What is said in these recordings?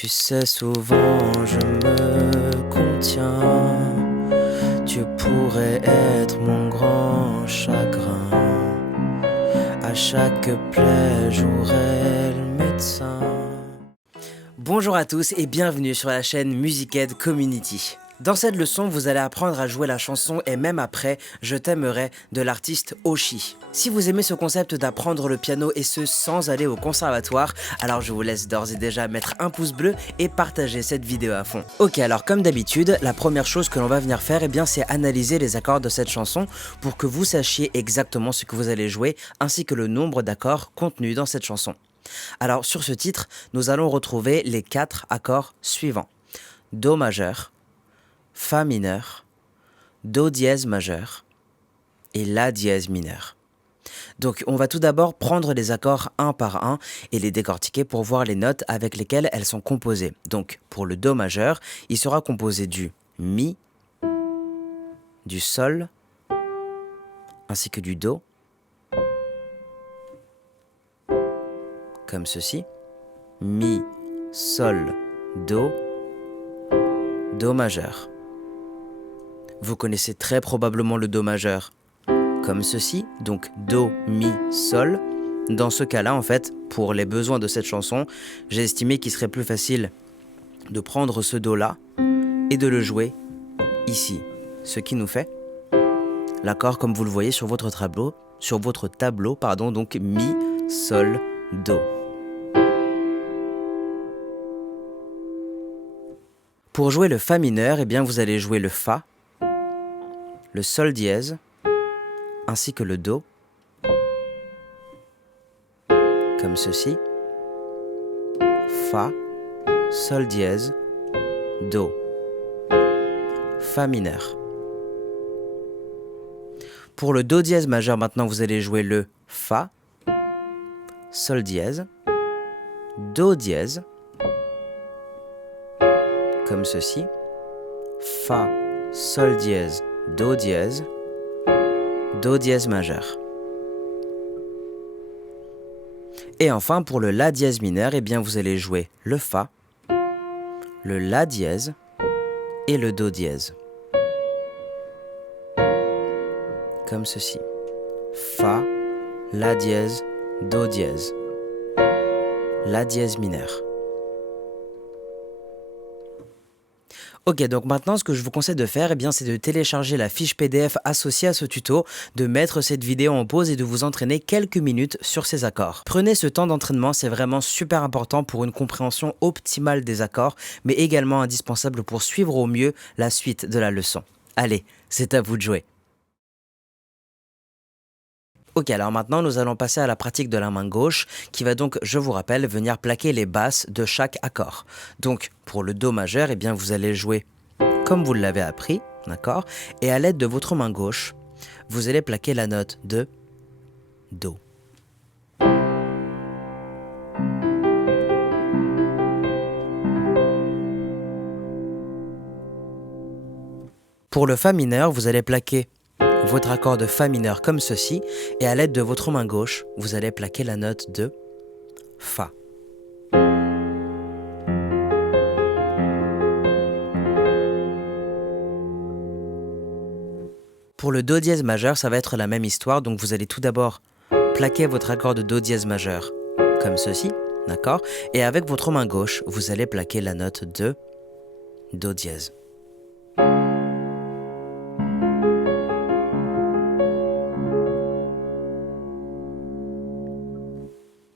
Tu sais, souvent je me contiens. Tu pourrais être mon grand chagrin. À chaque plaie, j'aurai le médecin. Bonjour à tous et bienvenue sur la chaîne Musicaid Community. Dans cette leçon, vous allez apprendre à jouer la chanson Et même après, je t'aimerai de l'artiste Oshi. Si vous aimez ce concept d'apprendre le piano et ce sans aller au conservatoire, alors je vous laisse d'ores et déjà mettre un pouce bleu et partager cette vidéo à fond. Ok, alors comme d'habitude, la première chose que l'on va venir faire, c'est analyser les accords de cette chanson pour que vous sachiez exactement ce que vous allez jouer ainsi que le nombre d'accords contenus dans cette chanson. Alors sur ce titre, nous allons retrouver les 4 accords suivants. Do majeur, Fa mineur, Do dièse majeur et La dièse mineur. Donc on va tout d'abord prendre les accords un par un et les décortiquer pour voir les notes avec lesquelles elles sont composées. Donc pour le Do majeur, il sera composé du Mi, du Sol, ainsi que du Do, comme ceci. Mi, Sol, Do, Do majeur. Vous connaissez très probablement le Do majeur, comme ceci, donc Do, Mi, Sol. Dans ce cas-là, en fait, pour les besoins de cette chanson, j'ai estimé qu'il serait plus facile de prendre ce Do-là et de le jouer ici. Ce qui nous fait l'accord comme vous le voyez sur votre tableau, donc Mi, Sol, Do. Pour jouer le Fa mineur, vous allez jouer le Fa, le Sol dièse, ainsi que le Do, comme ceci. Fa, Sol dièse, Do, Fa mineur. Pour le Do dièse majeur, maintenant vous allez jouer le Fa, Sol dièse, Do dièse, comme ceci. Fa, Sol dièse, Do dièse majeur. Et enfin, pour le La dièse mineur, vous allez jouer le Fa, le La dièse et le Do dièse. Comme ceci. Fa, La dièse, Do dièse. La dièse mineur. Ok, donc maintenant ce que je vous conseille de faire, c'est de télécharger la fiche PDF associée à ce tuto, de mettre cette vidéo en pause et de vous entraîner quelques minutes sur ces accords. Prenez ce temps d'entraînement, c'est vraiment super important pour une compréhension optimale des accords, mais également indispensable pour suivre au mieux la suite de la leçon. Allez, c'est à vous de jouer. Ok, alors maintenant nous allons passer à la pratique de la main gauche qui va donc, je vous rappelle, venir plaquer les basses de chaque accord. Donc pour le Do majeur, vous allez jouer comme vous l'avez appris, d'accord? Et à l'aide de votre main gauche, vous allez plaquer la note de Do. Pour le Fa mineur, vous allez plaquer votre accord de Fa mineur comme ceci, et à l'aide de votre main gauche, vous allez plaquer la note de Fa. Pour le Do dièse majeur, ça va être la même histoire, donc vous allez tout d'abord plaquer votre accord de Do dièse majeur comme ceci, d'accord? Et avec votre main gauche, vous allez plaquer la note de Do dièse.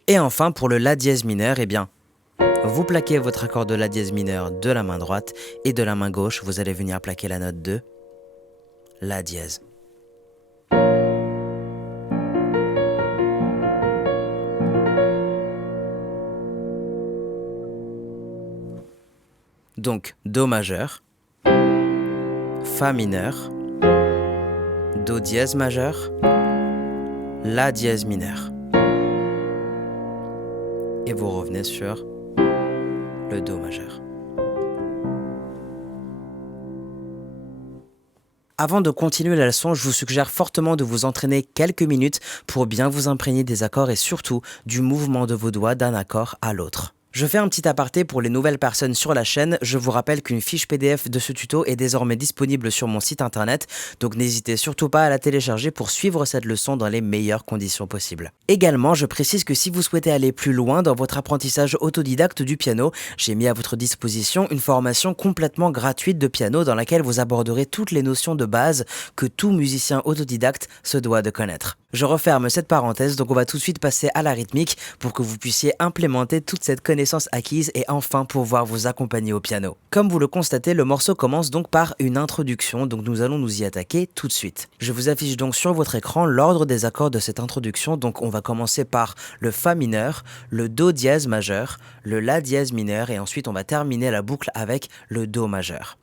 Et enfin, pour le La dièse mineur, vous plaquez votre accord de La dièse mineur de la main droite et de la main gauche, vous allez venir plaquer la note de La dièse. Donc, Do majeur, Fa mineur, Do dièse majeur, La dièse mineur. Et vous revenez sur le Do majeur. Avant de continuer la leçon, je vous suggère fortement de vous entraîner quelques minutes pour bien vous imprégner des accords et surtout du mouvement de vos doigts d'un accord à l'autre. Je fais un petit aparté pour les nouvelles personnes sur la chaîne. Je vous rappelle qu'une fiche PDF de ce tuto est désormais disponible sur mon site internet, donc n'hésitez surtout pas à la télécharger pour suivre cette leçon dans les meilleures conditions possibles. Également, je précise que si vous souhaitez aller plus loin dans votre apprentissage autodidacte du piano, j'ai mis à votre disposition une formation complètement gratuite de piano dans laquelle vous aborderez toutes les notions de base que tout musicien autodidacte se doit de connaître. Je referme cette parenthèse, donc on va tout de suite passer à la rythmique pour que vous puissiez implémenter toute cette connaissance acquise et enfin pouvoir vous accompagner au piano. Comme vous le constatez, le morceau commence donc par une introduction, donc nous allons nous y attaquer tout de suite. Je vous affiche donc sur votre écran l'ordre des accords de cette introduction, donc on va commencer par le Fa mineur, le Do dièse majeur, le La dièse mineur et ensuite on va terminer la boucle avec le Do majeur.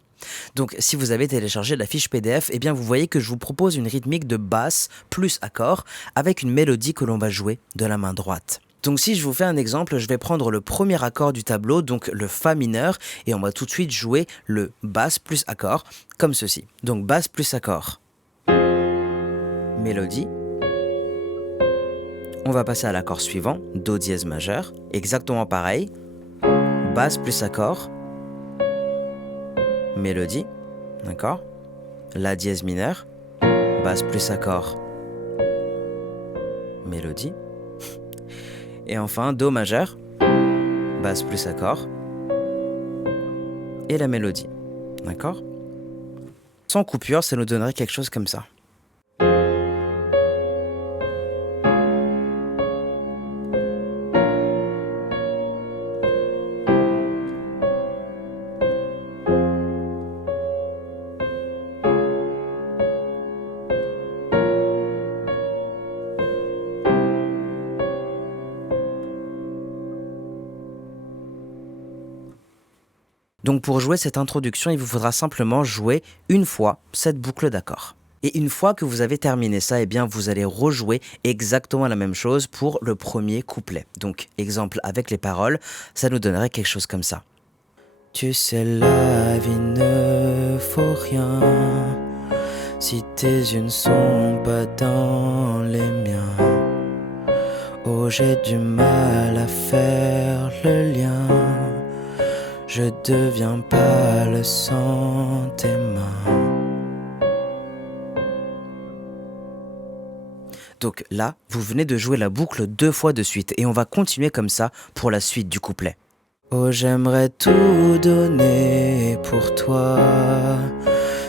Donc si vous avez téléchargé la fiche PDF, eh bien vous voyez que je vous propose une rythmique de basse plus accord avec une mélodie que l'on va jouer de la main droite. Donc si je vous fais un exemple, je vais prendre le premier accord du tableau, donc le Fa mineur, et on va tout de suite jouer le basse plus accord, comme ceci. Donc basse plus accord, mélodie. On va passer à l'accord suivant, Do dièse majeur, exactement pareil, basse plus accord, mélodie, d'accord, La dièse mineur, basse plus accord, mélodie, et enfin Do majeur, basse plus accord, et la mélodie, d'accord. Sans coupure, ça nous donnerait quelque chose comme ça. Donc pour jouer cette introduction, il vous faudra simplement jouer une fois cette boucle d'accords. Et une fois que vous avez terminé ça, eh bien vous allez rejouer exactement la même chose pour le premier couplet. Donc exemple avec les paroles, ça nous donnerait quelque chose comme ça. Tu sais, la vie ne vaut rien si tes yeux ne sont pas dans les miens. Oh, j'ai du mal à faire le lien. Je deviens pâle sans tes mains. Donc là, vous venez de jouer la boucle 2 fois de suite et on va continuer comme ça pour la suite du couplet. Oh, j'aimerais tout donner pour toi.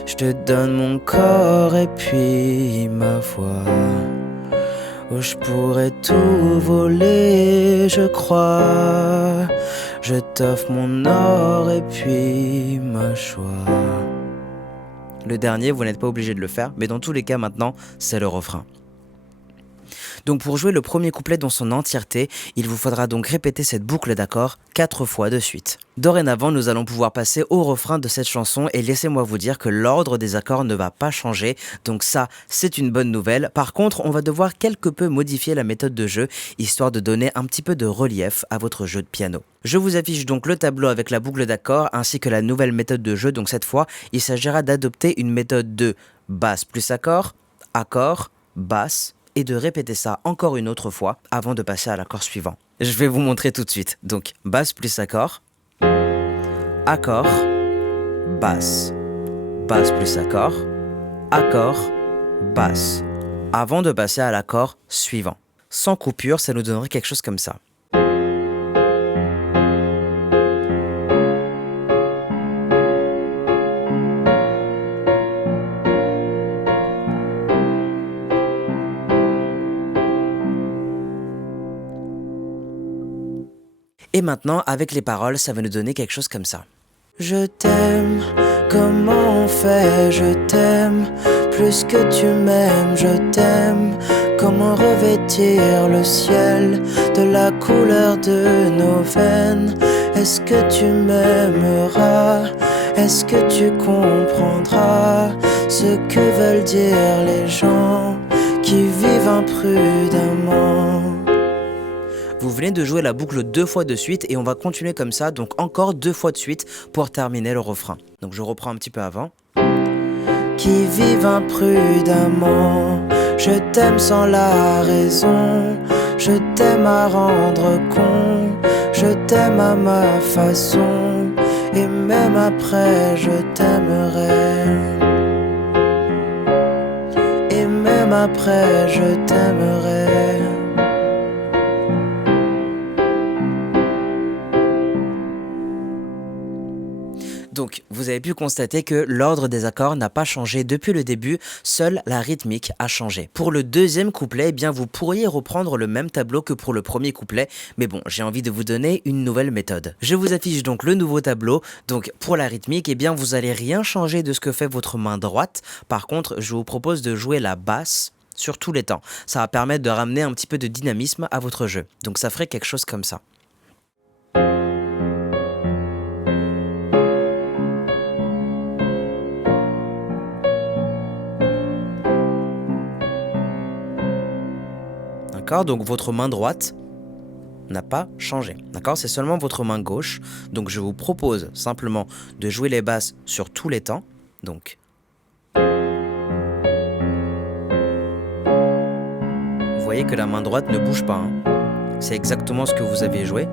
Je te donne mon corps et puis ma voix. Oh, je pourrais tout voler, je crois. Je t'offre mon or et puis ma joie. Le dernier, vous n'êtes pas obligé de le faire, mais dans tous les cas maintenant, c'est le refrain. Donc pour jouer le premier couplet dans son entièreté, il vous faudra donc répéter cette boucle d'accords 4 fois de suite. Dorénavant, nous allons pouvoir passer au refrain de cette chanson et laissez-moi vous dire que l'ordre des accords ne va pas changer, donc ça, c'est une bonne nouvelle. Par contre, on va devoir quelque peu modifier la méthode de jeu, histoire de donner un petit peu de relief à votre jeu de piano. Je vous affiche donc le tableau avec la boucle d'accords ainsi que la nouvelle méthode de jeu, donc cette fois, il s'agira d'adopter une méthode de basse plus accord, basse, et de répéter ça encore une autre fois avant de passer à l'accord suivant. Je vais vous montrer tout de suite. Donc, basse plus accord, basse, basse plus accord, basse, avant de passer à l'accord suivant. Sans coupure, ça nous donnerait quelque chose comme ça. Et maintenant, avec les paroles, ça va nous donner quelque chose comme ça. Je t'aime, comment on fait, je t'aime, plus que tu m'aimes, je t'aime, comment revêtir le ciel de la couleur de nos veines, est-ce que tu m'aimeras, est-ce que tu comprendras ce que veulent dire les gens qui vivent imprudemment. Vous venez de jouer la boucle 2 fois de suite et on va continuer comme ça, donc encore 2 fois de suite pour terminer le refrain. Donc je reprends un petit peu avant. Qui vivent imprudemment, je t'aime sans la raison, je t'aime à rendre con, Je t'aime à ma façon, et même après je t'aimerai. Et même après je t'aimerai. Donc, vous avez pu constater que l'ordre des accords n'a pas changé depuis le début, seule la rythmique a changé. Pour le deuxième couplet, eh bien, vous pourriez reprendre le même tableau que pour le premier couplet, mais bon, j'ai envie de vous donner une nouvelle méthode. Je vous affiche donc le nouveau tableau. Donc, pour la rythmique, eh bien, vous allez rien changer de ce que fait votre main droite. Par contre, je vous propose de jouer la basse sur tous les temps. Ça va permettre de ramener un petit peu de dynamisme à votre jeu. Donc, ça ferait quelque chose comme ça. D'accord, donc votre main droite n'a pas changé. D'accord, c'est seulement votre main gauche. Donc je vous propose simplement de jouer les basses sur tous les temps. Donc vous voyez que la main droite ne bouge pas, hein. C'est exactement ce que vous avez joué.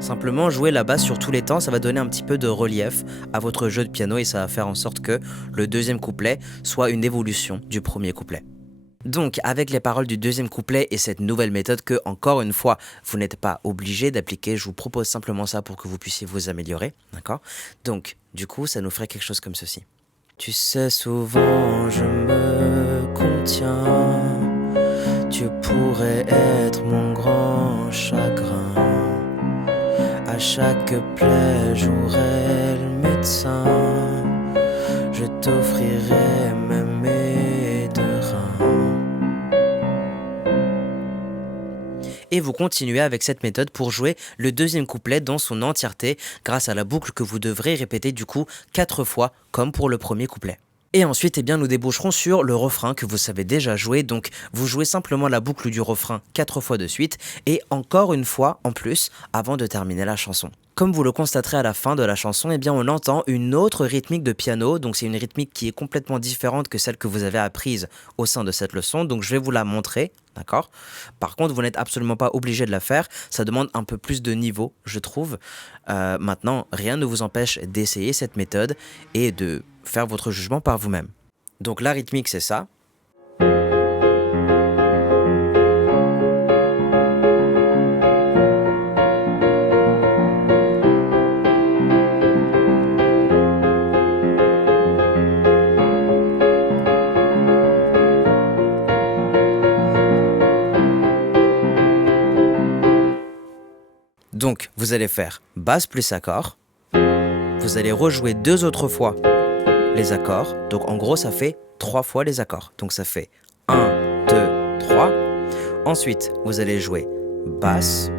Simplement jouer la basse sur tous les temps, ça va donner un petit peu de relief à votre jeu de piano et ça va faire en sorte que le deuxième couplet soit une évolution du premier couplet. Donc, avec les paroles du deuxième couplet et cette nouvelle méthode que, encore une fois, vous n'êtes pas obligé d'appliquer, je vous propose simplement ça pour que vous puissiez vous améliorer, d'accord? Donc, du coup, ça nous ferait quelque chose comme ceci. Tu sais, souvent je me contiens, tu pourrais être mon grand chagrin. À chaque plaie, j'aurai le médecin. Je t'offrirai même mes deux reins. Et vous continuez avec cette méthode pour jouer le deuxième couplet dans son entièreté grâce à la boucle que vous devrez répéter du coup 4 fois comme pour le premier couplet. Et ensuite, eh bien, nous déboucherons sur le refrain que vous savez déjà jouer. Donc, vous jouez simplement la boucle du refrain 4 fois de suite et encore une fois en plus avant de terminer la chanson. Comme vous le constaterez à la fin de la chanson, eh bien, on entend une autre rythmique de piano. Donc, c'est une rythmique qui est complètement différente que celle que vous avez apprise au sein de cette leçon. Donc, je vais vous la montrer, d'accord? Par contre, vous n'êtes absolument pas obligé de la faire. Ça demande un peu plus de niveau, je trouve. Maintenant, rien ne vous empêche d'essayer cette méthode et de faire votre jugement par vous-même. Donc la rythmique, c'est ça. Donc vous allez faire basse plus accord. Vous allez rejouer 2 autres fois les accords. Donc en gros, ça fait 3 fois les accords. Donc ça fait 1, 2, 3. Ensuite, vous allez jouer basse.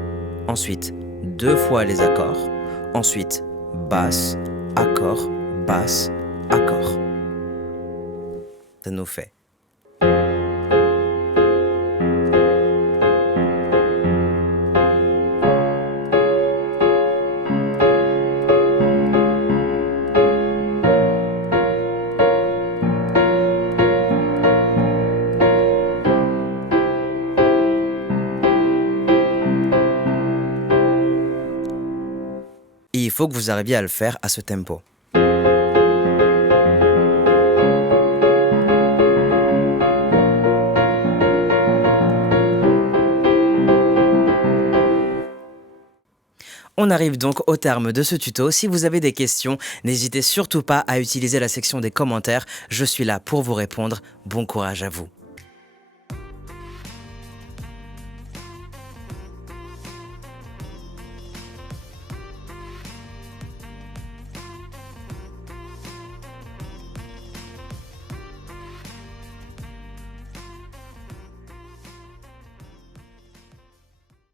Ensuite, 2 fois les accords. Ensuite, basse, accord, basse, accord. Ça nous fait. Et il faut que vous arriviez à le faire à ce tempo. On arrive donc au terme de ce tuto. Si vous avez des questions, n'hésitez surtout pas à utiliser la section des commentaires. Je suis là pour vous répondre. Bon courage à vous.